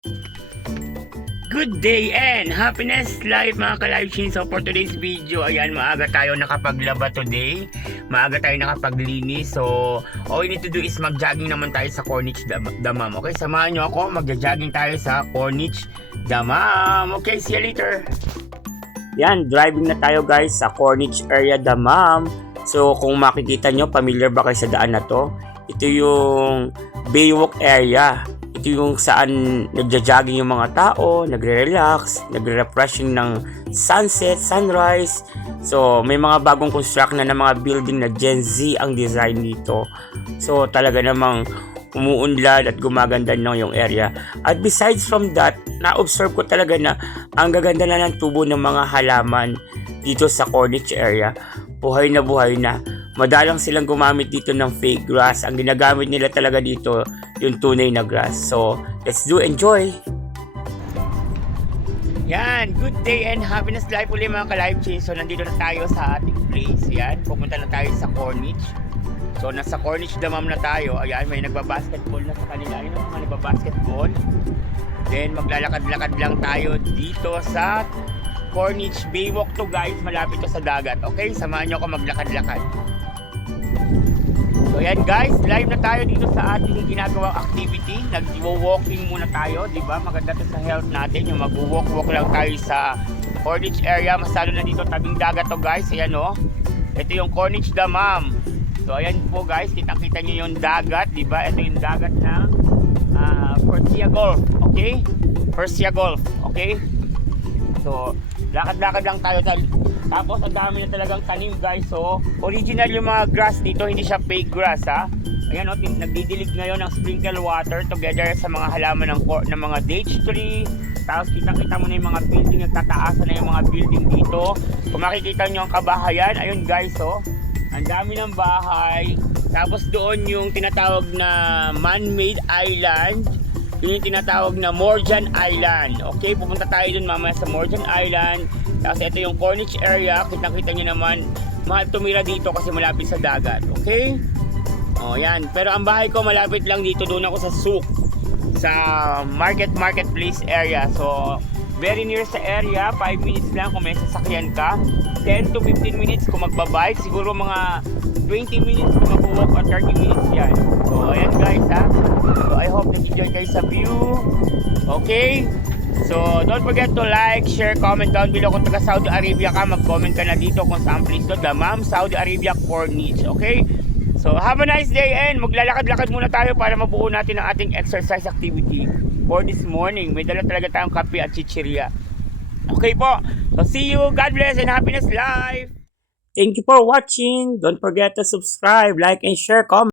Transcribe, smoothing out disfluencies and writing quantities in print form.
Good day and happiness life mga ka-live chain. So for today's video, ayan, maaga tayo nakapaglaba today. Maaga tayo nakapaglinis. So all we need to do is mag-jogging naman tayo sa Corniche Dammam. Okay, samahan nyo ako. Mag-jogging tayo sa Corniche Dammam. Okay, see you later. Yan, driving na tayo guys sa Corniche area Dammam. So kung makikita nyo, familiar ba kayo sa daan na to? Ito yung Baywalk area. Ito yung saan nagja-jogging yung mga tao, nagre-relax, nagre-refreshing ng sunset, sunrise. So, may mga bagong construct na ng mga building na Gen Z ang design dito. So, talaga namang umuunlad at gumaganda na yung area. At besides from that, na-observe ko talaga na ang gaganda na ng tubo ng mga halaman dito sa Corniche area. Buhay na buhay na. Madalang silang gumamit dito ng fake grass. Ang ginagamit nila talaga dito yung tunay na grass. So, let's do enjoy! Yan, good day and happiness life ulit mga ka-live chain. So, nandito na tayo sa ating place. Yan, pupunta na tayo sa Corniche. So, nasa Corniche Dammam na tayo. Ayan, may nagbabasketball na sa kanila. Ayun ang mga nagbabasketball. Then, maglalakad-lakad lang tayo dito sa Corniche Baywalk to guys. Malapit to sa dagat. Okay, samahan nyo ako maglakad-lakad. So yan guys, live na tayo dito sa ating ginagawang activity. Nag-walking muna tayo, di ba? Maganda to sa health natin, yung mag-walk-walk lang tayo sa Corniche area. Masalo na dito, tabing dagat to guys. Ayan o, ito yung Corniche Dammam. So ayan po guys, kita-kita nyo yung dagat, di ba? Ito yung dagat ng Persia Gulf, okay? Persia Gulf, okay? So, lakad-lakad lang tayo. Tapos ang dami na talagang tanim guys. So original yung mga grass dito, hindi siya fake grass ha. Ayan o, nagdidilig ngayon ng sprinkle water together sa mga halaman ng mga date tree. Tapos kita-kita mo na yung mga building, nagtataasan na yung mga building dito. Kung makikita nyo ang kabahayan, ayun guys o, ang dami ng bahay. Tapos doon yung tinatawag na man-made island, yun yung tinatawag na Morjan Island. Okay, pupunta tayo dun mamaya sa Morjan Island. Tapos ito yung Corniche area. Kita-kita nyo naman, mahal tumira dito kasi malapit sa dagat. Okay? O yan. Pero ang bahay ko malapit lang dito. Doon ako sa souk, sa marketplace area. So very near sa area. 5 minutes lang kung may sasakyan ka. 10 to 15 minutes kung magbabike. Siguro mga 20 minutes kung mag-walk or 30 minutes yan. So ayan guys ha. So I hope nag-enjoy kayo sa view. Okay? So don't forget to like, share, comment down below. Kung taga Saudi Arabia ka, mag-comment ka na dito kung saan place to. Dammam, Saudi Arabia, Corniche. Okay? So have a nice day and maglalakad-lakad muna tayo para mabuo natin ang ating exercise activity for this morning. May dala talaga tayong kape at chichirya. Okay po. So see you. God bless and happiness life. Thank you for watching. Don't forget to subscribe, like, and share, comment.